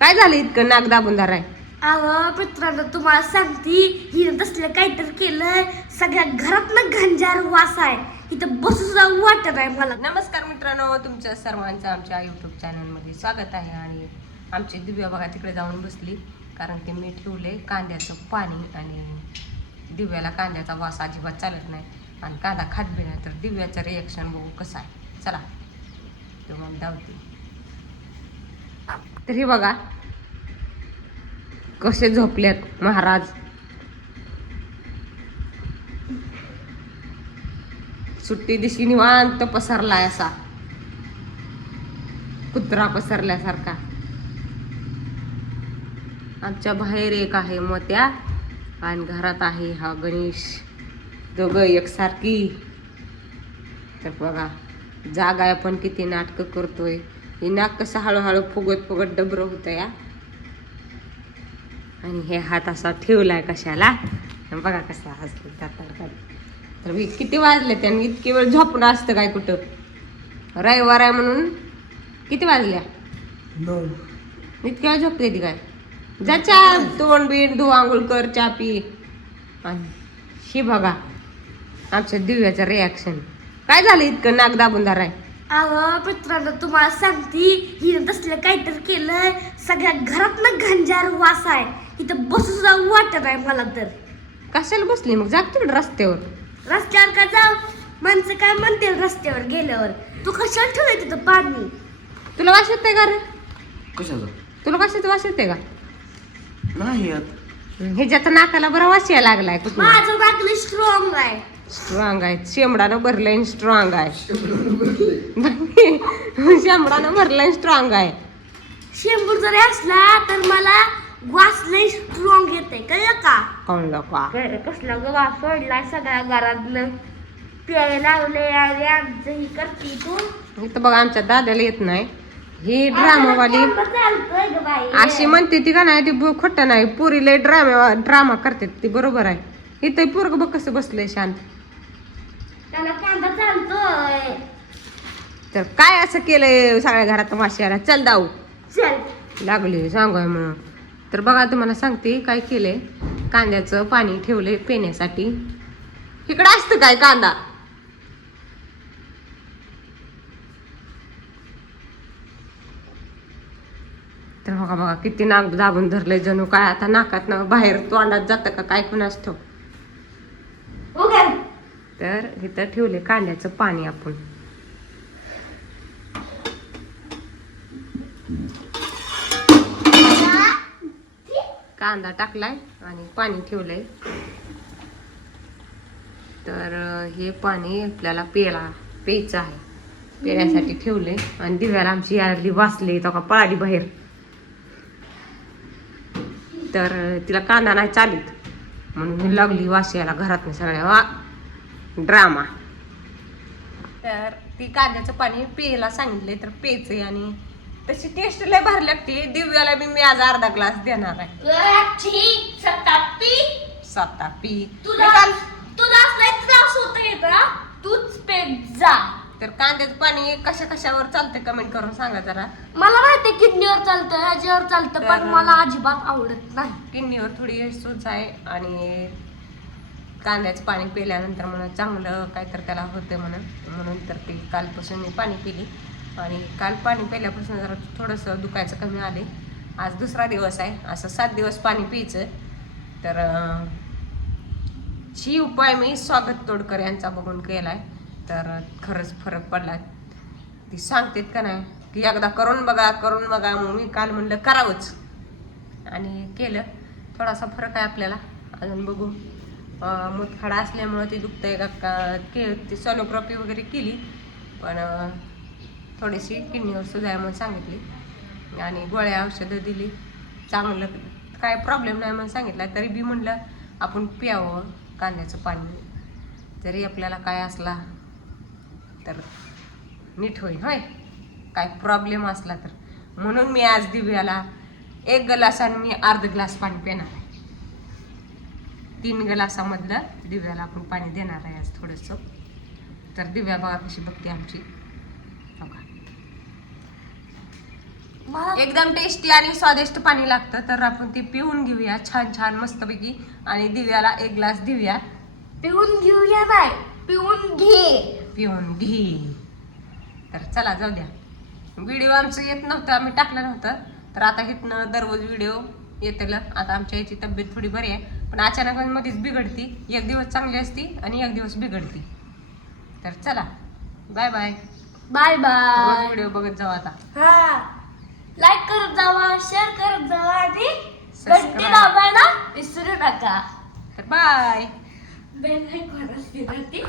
काय झालं इतकं नाक दाबून धराय? अहो मित्रांनो, तुम्हाला सांगती हिनं तसलं काहीतरी केलंय. सगळ्या घरात ना घंजार वास आहे. इथं बसू सुद्धा वाटत आहे मला. नमस्कार मित्रांनो, तुमच्या सर्वांचं आमच्या युट्यूब चॅनलमध्ये स्वागत आहे. आणि आमची दिव्या बघा तिकडे जाऊन बसली, कारण की मी ठेवले कांद्याचं पाणी आणि दिव्याला कांद्याचा वास अजिबात चालत नाही आणि कांदा खात बी नाही. तर दिव्याचं रिॲक्शन बघू कसं आहे. चला तो मग धावते. तर हे बघा कसे झोपल्यात महाराज. सुट्टी दिवशी निवांत पसरलाय असा कुत्रा पसरल्यासारखा. आमच्या बाहेर एक आहे मोत्या आणि घरात आहे हा गणेश, दोघं एकसारखी. तर बघा जागा आहे पण किती नाटकं करतोय. हे नाक कसं हळूहळू फुगत फुगत डबर होतं या. आणि हे हात असा ठेवलाय कशाला, बघा कसा हसतो जातात. तर मी किती वाजले त्यांनी इतकी वेळ झोपून असतं काय कुठं. रविवार आहे म्हणून किती वाजल्या? इतक्या वेळ झोपते ती काय? जा चहा तोंड बीड धु, आंघोळ कर, चहा पी. आणि हे बघा आमच्या दिव्याचं रिॲक्शन. काय झालं इतकं नाक दाबून धराय? अहो मित्रांनो, तुम्हाला सांगती हिनं तसलं काहीतरी केलंय. सगळ्या घरात ना घंजार वास आहे. इथं बसू सुद्धा वाटत आहे मला. तर कशाला बसली मग? जाग तिकडे रस्त्यावर. रस्त्यावर का जाऊ? माणसं काय म्हणते रस्त्यावर गेल्यावर? तू कशाला ठेवलंय तिथं पाणी? तुला वास येते का रे? कशाचं? तुला कशाचा वास येते का? नाही ह्याच्यात नाकाला बरा वास यायला लागलाय. कुठं माझं नाकली स्ट्रॉंग आहे. स्ट्रॉंग आहे. शेंबडानं भरलंय स्ट्रॉंग आहे. शेंबडानं भरलंय स्ट्रॉंग आहे. शेंबूर जरी असला तर मला वास लय स्ट्रॉंग येते. कळलं का? कळलं का? कसला ग वास सोडलाय सगळ्या घरातलं. प्यायला लावले आणि आमचं ही करती तू. इथं बघा आमच्या दादाला येत नाही. ही ड्रामावाली चालतोय ग बाई. अशी म्हणते ती का नाही, ती खोटं नाही. पुरीले ड्रामा करतात ती बरोबर आहे. इथं पोरग बघ कसं बसलंय शांत. त्याला कांदा चालतोय. तर काय असं केलंय सगळ्या घरात माश्याला? चल दाऊ चल लागली सांगूय म्हणून. तर बघा तुम्हाला सांगते काय केलंय. कांद्याचं पाणी ठेवलंय पिण्यासाठी. इकडं असतं काय कांदा? तर बघा बघा किती नाक दाबून धरलंय. जणू काय आता नाकात ना बाहेर तोंडात जातं का काय पण असतं. तर इथं ठेवले कांद्याचं पाणी आपण. कांदा टाकलाय आणि पाणी ठेवलंय. तर हे पाणी आपल्याला प्यायचं आहे. पिण्यासाठी ठेवले. आणि दिव्याला आमची यारली वाचली तो का पळाली बाहेर. तर तिला कांदा नाही चालित म्हणून लागली वाशायला घरात सगळ्या ड्रामा. तर ती कांद्याचं पाणी प्यायला सांगितले तर प्यायचंय. आणि तशी टेस्ट लय भारी लागते. दिव्याला मी आज अर्धा ग्लास देणार आहे. स्वतः पी. तुला लय त्रास होतोय का? तूच पेट जा. तर कांद्याचं पाणी कशा कशावर चालतं कमेंट करून सांगा जरा. मला माहिती किडनीवर चालतं, ह्याच्यावर चालतं, पण मला अजिबात आवडत नाही. किडनीवर थोडी सूज आहे. आणि कांद्याचं पाणी पिल्यानंतर म्हणून चांगलं काहीतरी त्याला होतं म्हणून तर ते कालपासून मी पाणी पिली. आणि काल पाणी पिल्यापासून जरा थोडंसं दुखायचं कमी आले. आज दुसरा दिवस आहे. असं 7 दिवस पाणी प्यायचं. तर ही उपाय मी स्वागत तोडकर यांचा बघून केलाय. तर खरंच फरक पडला. ती सांगतेत का नाही की एकदा करून बघा मग मी काल म्हणलं करावंच आणि केलं. थोडासा फरक आहे आपल्याला अजून बघू. मूतखडा असल्यामुळं ते दुखतंय का ती सोनोग्राफी वगैरे केली, पण थोडीशी किडनीवर सुजाय म्हणून सांगितली आणि गोळ्या औषधं दिली. चांगलं काय प्रॉब्लेम नाही म्हणून सांगितलं. तरी बी म्हणलं आपण प्यावं कांद्याचं पाणी. जरी आपल्याला काय असला तर नीट होईल. होय काय प्रॉब्लेम असला तर. म्हणून मी आज दिव्याला 1 ग्लास आणि मी अर्धा ग्लास पाणी पिणार आहे. 3 ग्लासामधलं दिव्याला आपण पाणी देणार आहे आज थोडंसं. तर दिव्या बघा कशी बघते आमची. बघा मला एकदम टेस्टी आणि स्वादिष्ट पाणी लागतं. तर आपण ते पिऊन घेऊया छान छान मस्तपैकी आणि दिव्याला एक ग्लास देऊया. पिऊन घेऊया नाही, पिऊन घे. पिऊन घे. तर चला जाऊ द्या. व्हिडिओ आमचं येत नव्हतं, आम्ही टाकलं नव्हतं. तर आता इथनं दररोज व्हिडिओ येतील. आता आमच्या याची तब्येत थोडी बरी आहे, पण अचानक मध्येच बिघडती. एक दिवस चांगली असती आणि एक दिवस बिघडती. तर चला बाय बाय. बाय रोज बाय. व्हिडिओ बघत जाऊ आता. हा, लाईक करत जावा, शेअर करत जावा आणि Subscribe. घंटी दाबायला विसरू नका. तर बाय. बेल आयकॉन असते ना ती.